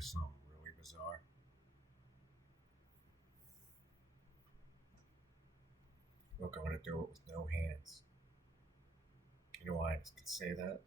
you something really bizarre. Look, I'm going to do it with no hands. You know why I can say that?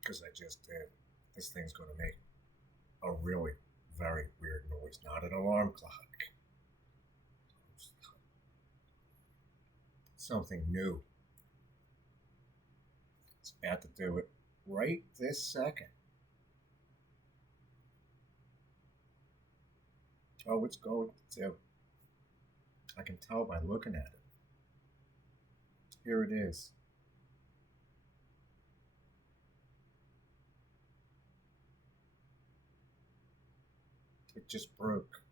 Because I just did. This thing's going to make a really very weird noise, not an alarm clock. Something new. It's about to do it right this second. Oh, it's going to. I can tell by looking at it. Here it is. It just broke.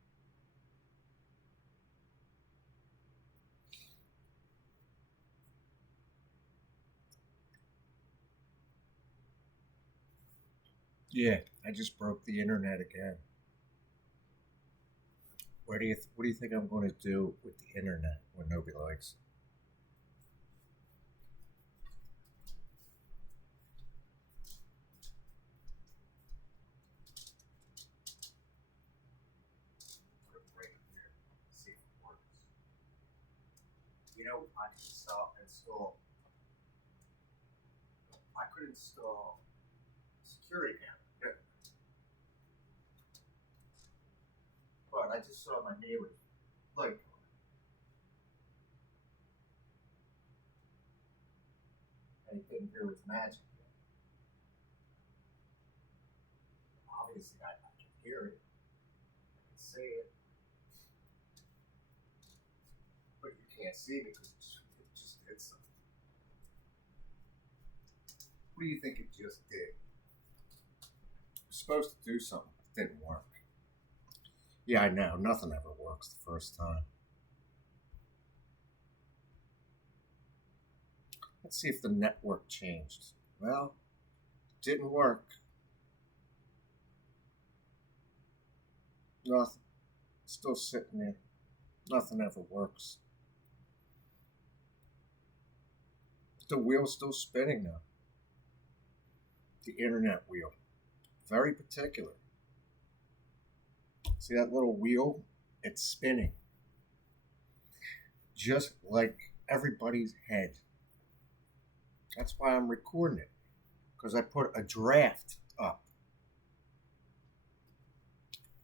Yeah, I just broke the internet again. What do you think I'm going to do with the internet when nobody likes it? Put it right here. See if it works. I can install. I could install security camera, but I just saw my neighbor's light going and he couldn't do his magic yet. Obviously, I can hear it, I can see it, but you can't see me because it just did something. What do you think it just did? It was supposed to do something, it didn't work. Yeah, I know. Nothing ever works the first time. Let's see if the network changed. Well, didn't work. Nothing. Still sitting there. Nothing ever works. The wheel's still spinning though. The internet wheel. Very particular. See that little wheel? It's spinning. Just like everybody's head. That's why I'm recording it. Because I put a draft up.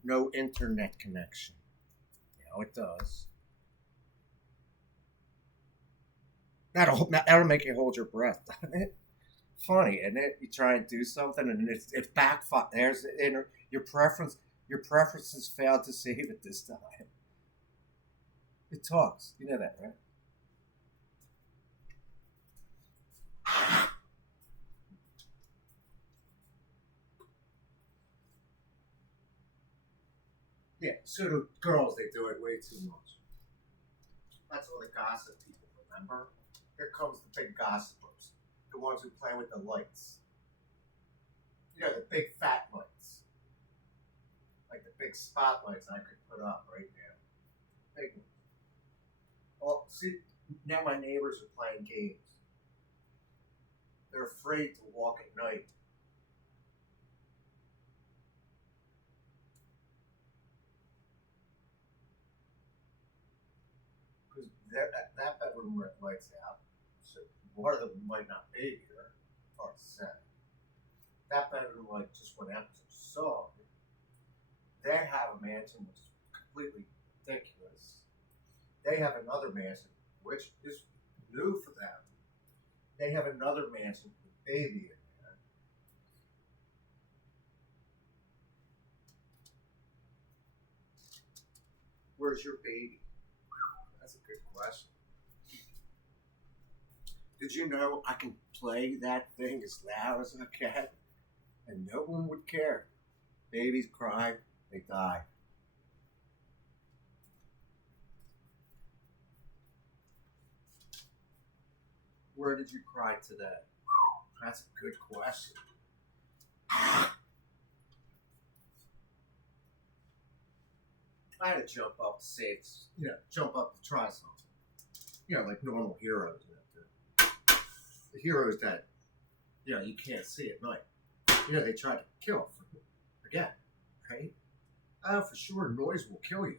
No internet connection. It does. That'll make you hold your breath, doesn't it? Funny, isn't it? You try and do something and it's backfire. There's your preference. Your preferences failed to save it this time. It talks. You know that, right? Yeah, so the girls, they do it way too much. That's all the gossip people remember. Here comes the big gossipers. The ones who play with the lights. The big fat lights. Like the big spotlights I could put up right now. Big ones. Well, see, now my neighbors are playing games. They're afraid to walk at night. Because that bedroom lights out. So one of them might not be here. Hard to say. That bedroom light just went out because it's so. They have a mansion which is completely ridiculous. They have another mansion which is new for them. They have another mansion with a baby in there. Where's your baby? That's a good question. Did you know I can play that thing as loud as I can? And no one would care. Babies cry, they die. Where did you cry today? That's a good question. I had to jump up to save, jump up to try something. Like normal heroes. The heroes that, you can't see at night. They tried to kill again, right? Oh, for sure, noise will kill you.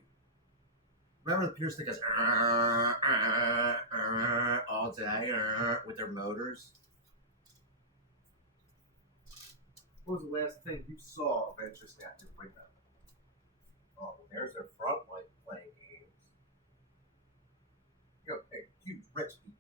Remember the Pierce that goes all day with their motors? What was the last thing you saw of interest out your window? Oh, there's their front light playing games. Big, huge, rich people.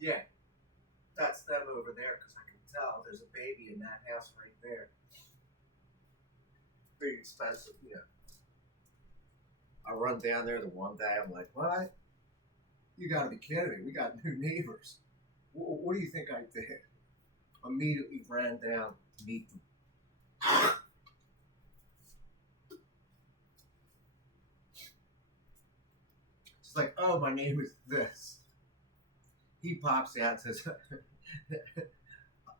Yeah, that's them over there because I can tell there's a baby in that house right there. Pretty expensive, I run down there the one day. I'm like, what? You got to be kidding me. We got new neighbors. What do you think I did? Immediately ran down to meet them. It's like, oh, my name is this. He pops out and says,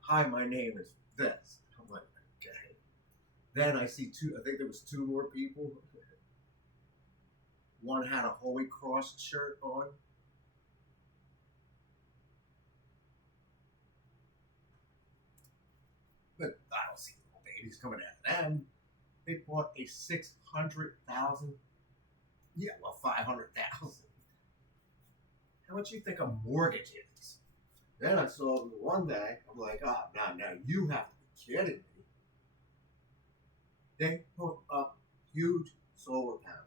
hi, my name is this. I'm like, okay. Then I see I think there was two more people. One had a Holy Cross shirt on. But I don't see little babies coming out of them. They bought a 600,000. Yeah, well, 500,000. How much do you think a mortgage is? Then I saw them one day. I'm like, oh, now you have to be kidding me. They put up huge solar panels.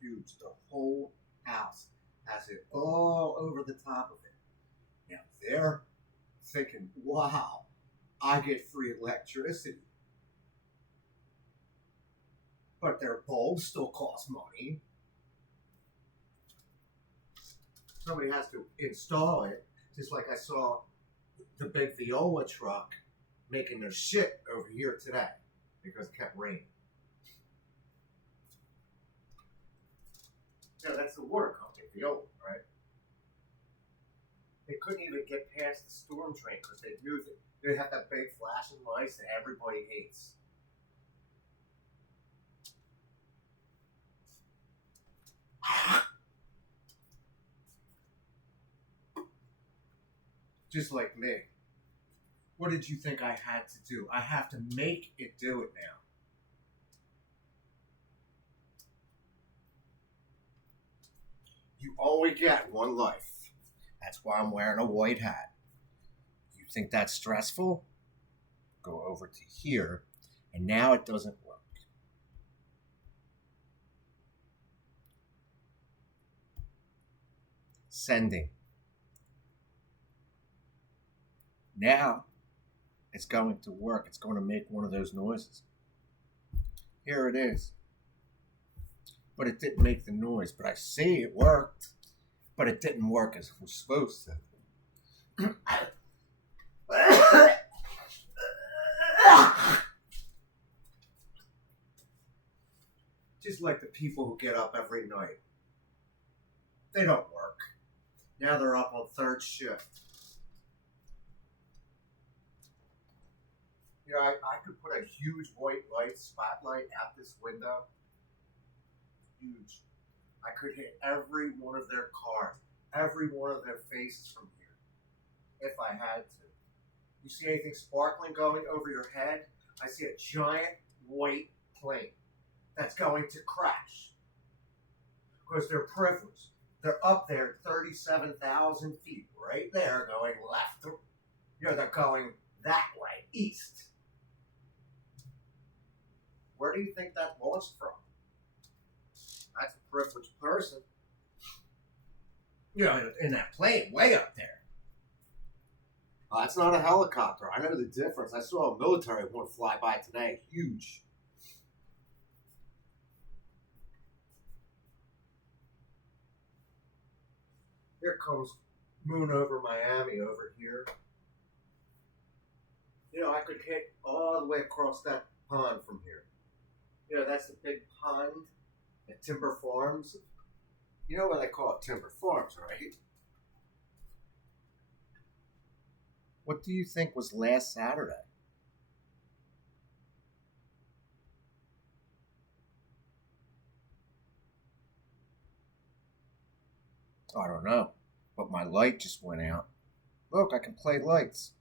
Huge. The whole house has it all over the top of it. Now they're thinking, wow, I get free electricity. But their bulbs still cost money. Somebody has to install it, just like I saw the big Viola truck making their shit over here today because it kept raining. That's the water company, Viola, right? They couldn't even get past the storm drain because they knew that they have that big flashing lights that everybody hates. Just like me. What did you think I had to do? I have to make it do it now. You only get one life. That's why I'm wearing a white hat. You think that's stressful? Go over to here, and now it doesn't work. Sending. Now it's going to work. It's going to make one of those noises. Here it is. But it didn't make the noise. But I see it worked. But it didn't work as it was supposed to. Just like the people who get up every night. They don't work. Now they're up on third shift. I could put a huge white light spotlight out this window. Huge. I could hit every one of their cars, every one of their faces from here, if I had to. You see anything sparkling going over your head? I see a giant white plane that's going to crash. Because they're privileged. They're up there 37,000 feet, right there, going left. They're going that way, east. Where do you think that launched from? That's a privileged person. In that plane, way up there. It's not a helicopter. I know the difference. I saw a military one fly by today. Huge. Here comes moon over Miami over here. I could hit all the way across that pond from here. That's the big pond at Timber Farms. You know why they call it Timber Farms, right? What do you think was last Saturday? I don't know, but my light just went out. Look, I can play lights.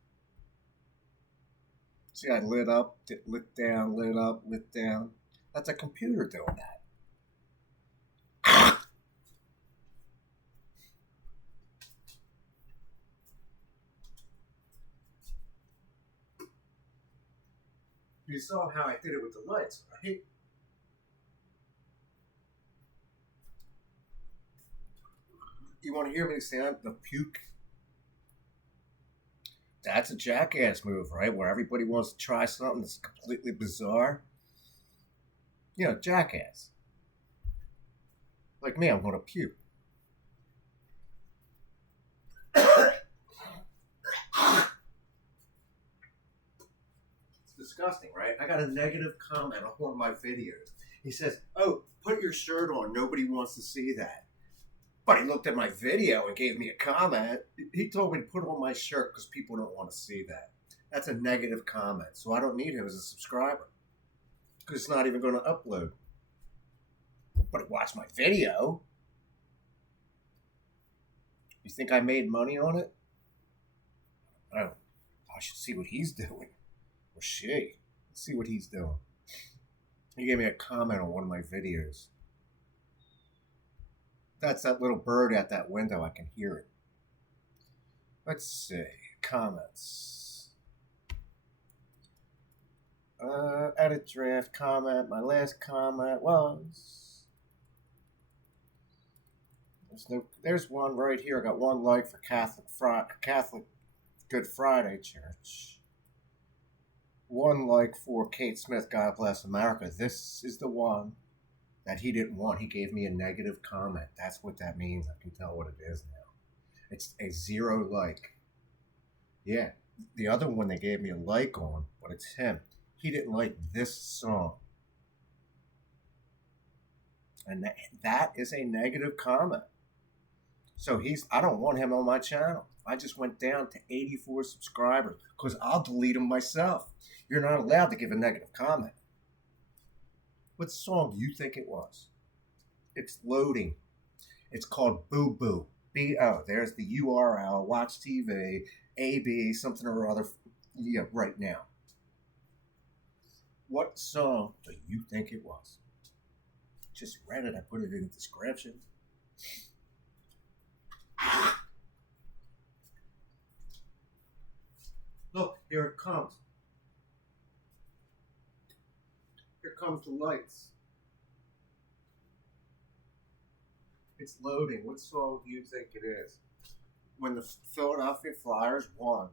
See, I lit up, lit down, lit up, lit down. That's a computer doing that. You saw how I did it with the lights, right? You want to hear me sound the puke? That's a jackass move, right? Where everybody wants to try something that's completely bizarre. You know, jackass. Like me, I'm going to puke. It's disgusting, right? I got a negative comment on one of my videos. He says, "Oh, put your shirt on. Nobody wants to see that." But he looked at my video and gave me a comment. He told me to put on my shirt because people don't want to see that. That's a negative comment. So I don't need him as a subscriber because it's not even going to upload. But he watched my video. You think I made money on it? Oh, I should see what he's doing. Or she. Let's see what he's doing. He gave me a comment on one of my videos. That's that little bird at that window. I can hear it. Let's see. Comments. Edit draft comment. My last comment was... There's one right here. I got one like for Catholic Good Friday Church. One like for Kate Smith, God Bless America. This is the one that he didn't want. He gave me a negative comment. That's what that means. I can tell what it is now. It's a 0 like. Yeah, the other one they gave me a like on, but it's him. He didn't like this song. And that is a negative comment. So I don't want him on my channel. I just went down to 84 subscribers because I'll delete him myself. You're not allowed to give a negative comment. What song do you think it was? It's loading. It's called Boo Boo. B-O. There's the URL. Watch TV. AB. Something or other. Yeah, right now. What song do you think it was? Just read it. I put it in the description. Look, here it comes. Here comes the lights. It's loading. What song do you think it is? When the Philadelphia Flyers won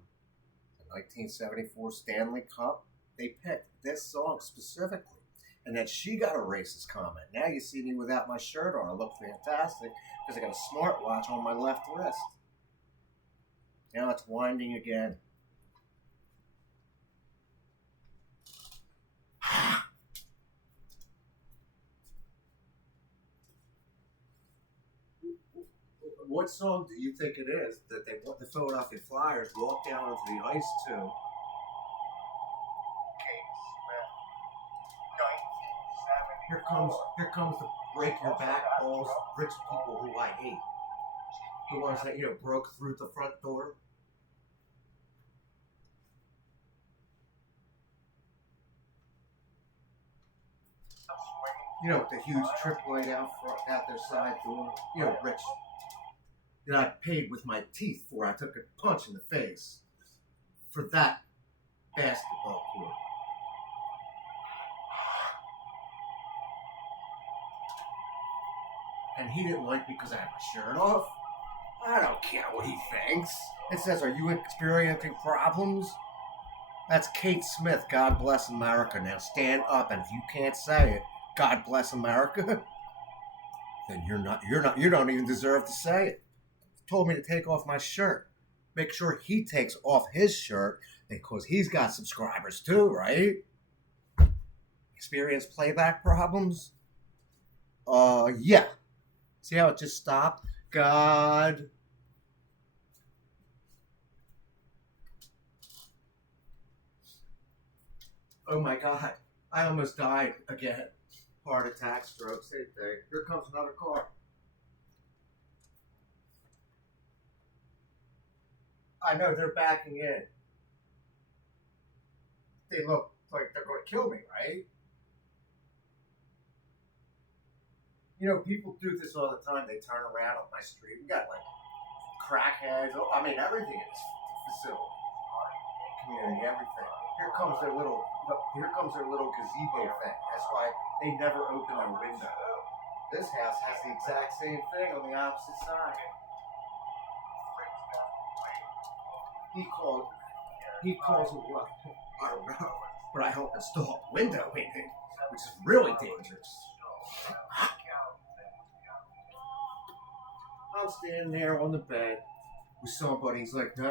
the 1974 Stanley Cup, they picked this song specifically. And then she got a racist comment. Now you see me without my shirt on. I look fantastic because I got a smartwatch on my left wrist. Now it's winding again. What song do you think it is that they want the Philadelphia Flyers walk down onto the ice to? Here comes the break your back balls rich people who I hate. The ones that, broke through the front door. The huge trip light out their side door. Rich. That I paid with my teeth for. I took a punch in the face for that basketball court. And he didn't like me because I had my shirt off. I don't care what he thinks. It says, "Are you experiencing problems?" That's Kate Smith, God Bless America. Now stand up, and if you can't say it, God Bless America, then you don't even deserve to say it. He told me to take off my shirt. Make sure he takes off his shirt because he's got subscribers too, right? Experience playback problems? Yeah. See how it just stopped? God. Oh my God. I almost died again. Heart attack, stroke, same thing. Here comes another car. I know they're backing in. They look like they're going to kill me, right? You know, people do this all the time. They turn around on my street. We got like crackheads. I mean, everything in this facility, community, everything. Here comes their little gazebo thing. That's why they never open their window. This house has the exact same thing on the opposite side. He calls it what? I don't know. But I hope it's still a window in it, which is really dangerous. I'm standing there on the bed with somebody. He's like, no.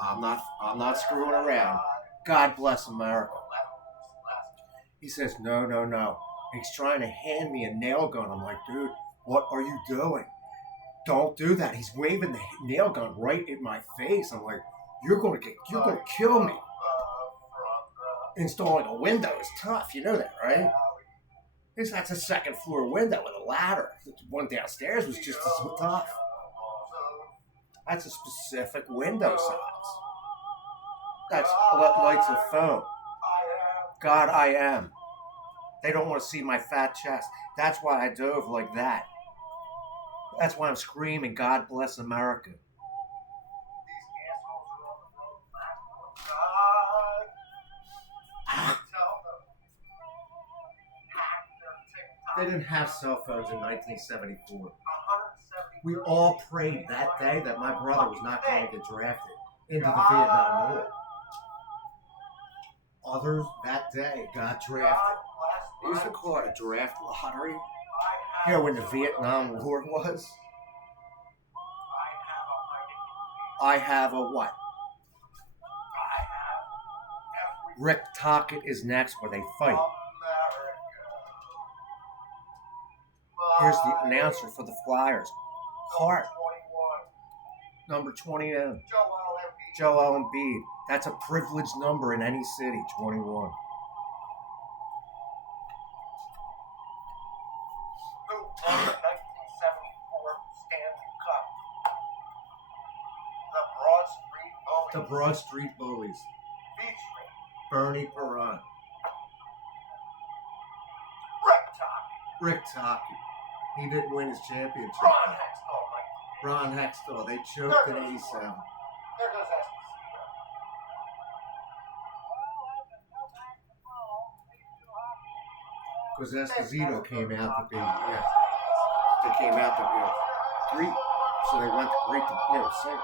I'm not screwing around. God bless America. He says, no. He's trying to hand me a nail gun. I'm like, dude, what are you doing? Don't do that. He's waving the nail gun right in my face. I'm like, you're gonna kill me. Installing a window is tough. You know that, right? That's a second floor window with a ladder. The one downstairs was just as tough. That's a specific window size. That's what lights a phone. God, I am. They don't want to see my fat chest. That's why I dove like that. That's why I'm screaming, God bless America. They didn't have cell phones in 1974. We all prayed that day that my brother was not going to get drafted into the Vietnam War. Others that day got drafted. They used to call it a draft lottery. You know when the Vietnam War was? I have a what? Rick Tocchet is next where they fight. Here's the announcer for the Flyers. Hart. Number 21. Joel Embiid. That's a privileged number in any city, 21. Who won the 1974 Stanley Cup? The Broad Street Bullies. Featuring Bernie Perron. Rick Tocchet. He didn't win his championship. Ron Hextall. They choked in 87. There goes because Esposito came out to be, they came out to greet, so they went to greet the, sing.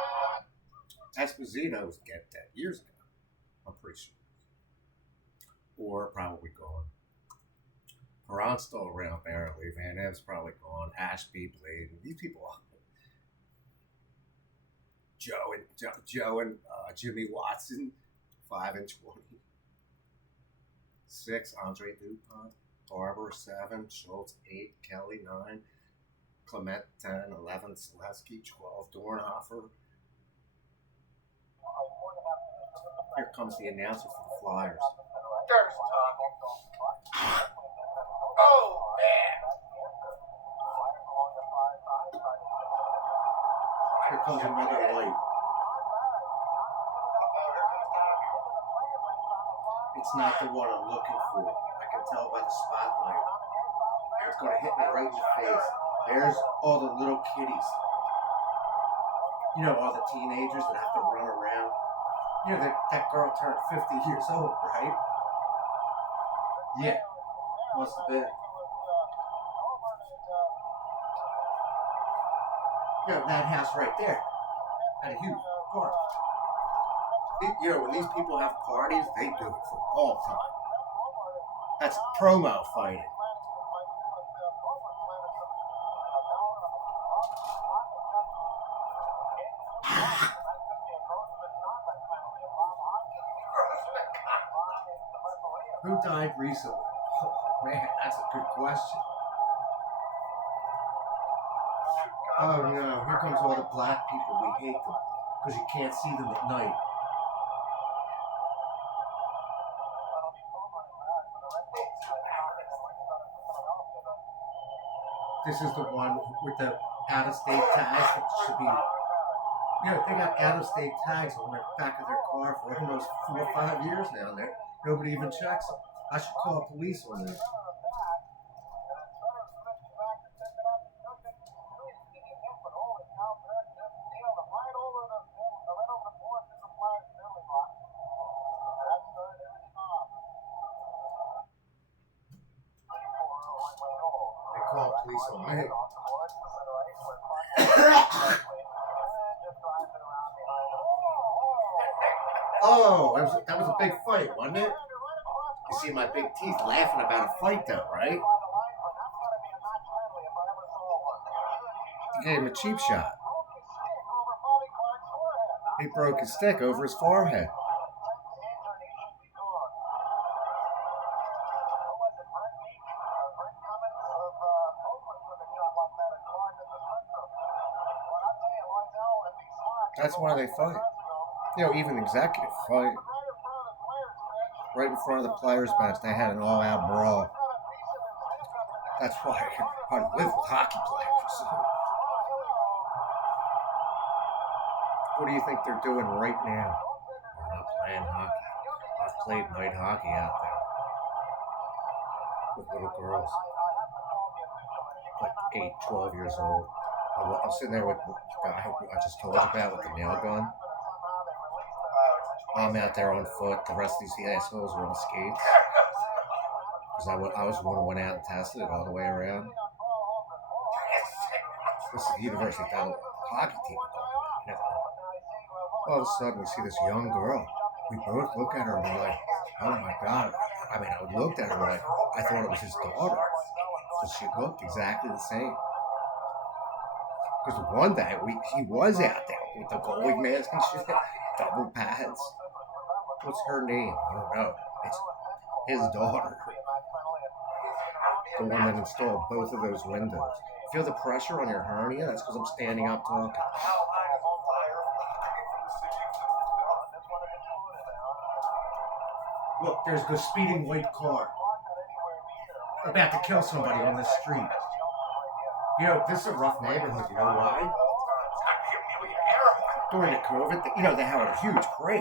Esposito was get that years ago, I'm pretty sure, or probably gone. Perron's still around barely. Van Ev's probably gone. Ashby, Blade, these people. Joe and Jimmy Watson, 5 and 20. 6, Andre Dupont. Barber, 7. Schultz, 8. Kelly, 9. Clement, 10. 11. Selesky, 12. Dornhofer. Here comes the announcer for the Flyers. There's Tom. Oh, man. Here comes another light. It's not the one I'm looking for. I can tell by the spotlight. It's going to hit me right in the face. There's all the little kiddies. You know, all the teenagers that have to run around. You know, that girl turned 50 years old, right? Yeah. Must have been. You know, that house right there had a huge park. You know, when these people have parties, they do it for all time. That's promo fighting. Who died recently? Oh, man, that's a good question. Oh no, here comes all the black people. We hate them because you can't see them at night. This is the one with the out-of-state tags that should be. You know, they got out-of-state tags on the back of their car for almost 4 or 5 years now. There, nobody even checks them. I should call police on them. They call police on me. Oh, that was a big fight, wasn't it? You see my big teeth laughing about a fight, though, right? You gave him a cheap shot. He broke his stick over his forehead. That's why they fight. You know, even executive fight. Right in front of the players' bench, they had an all-out brawl. That's why I live with hockey players. What do you think they're doing right now? They're not playing hockey. I've played night hockey out there with little girls, like 8, 12 years old. I'm sitting there with the guy I just told you about with the nail gun. I'm out there on foot. The rest of these assholes are on skates. Because I was the one who went out and tested it all the way around. This is the University of Delaware hockey team. All of a sudden, we see this young girl. We both look at her and we're like, oh my God. I mean, I looked at her and we're like, I thought it was his daughter. Because she looked exactly the same. Because one day, he was out there with the goalie mask and shit. Double pads. What's her name? I don't know. It's his daughter. The one that installed both of those windows. Feel the pressure on your hernia? That's because I'm standing up talking. Look, there's the speeding white car. About to kill somebody on the street. You know, this is a rough neighborhood. You know why? During the COVID, you know, they had a huge parade.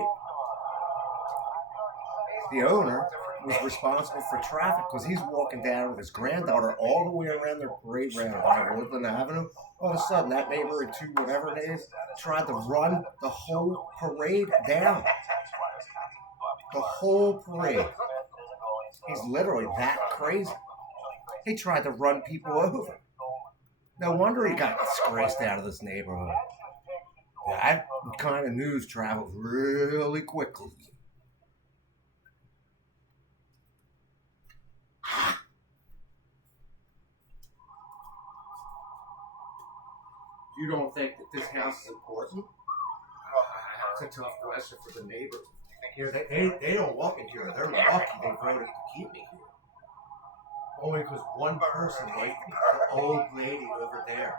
The owner was responsible for traffic because he's walking down with his granddaughter all the way around their parade route on Woodland Avenue. All of a sudden, that neighbor in 2 whatever days tried to run the whole parade down. The whole parade. He's literally that crazy. He tried to run people over. No wonder he got disgraced out of this neighborhood. That kind of news travels really quickly. You don't think that this house is important? That's a tough question for the neighbors. Here, they don't walk in here. They're lucky they voted to keep me here. Only because one person, like the old lady over there.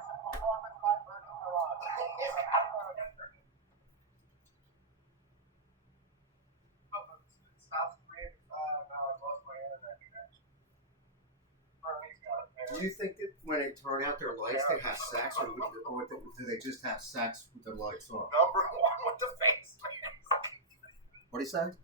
Do you think that when they turn out their lights, they have sex, or do they just have sex with their lights on? Number one with the face. What do you say?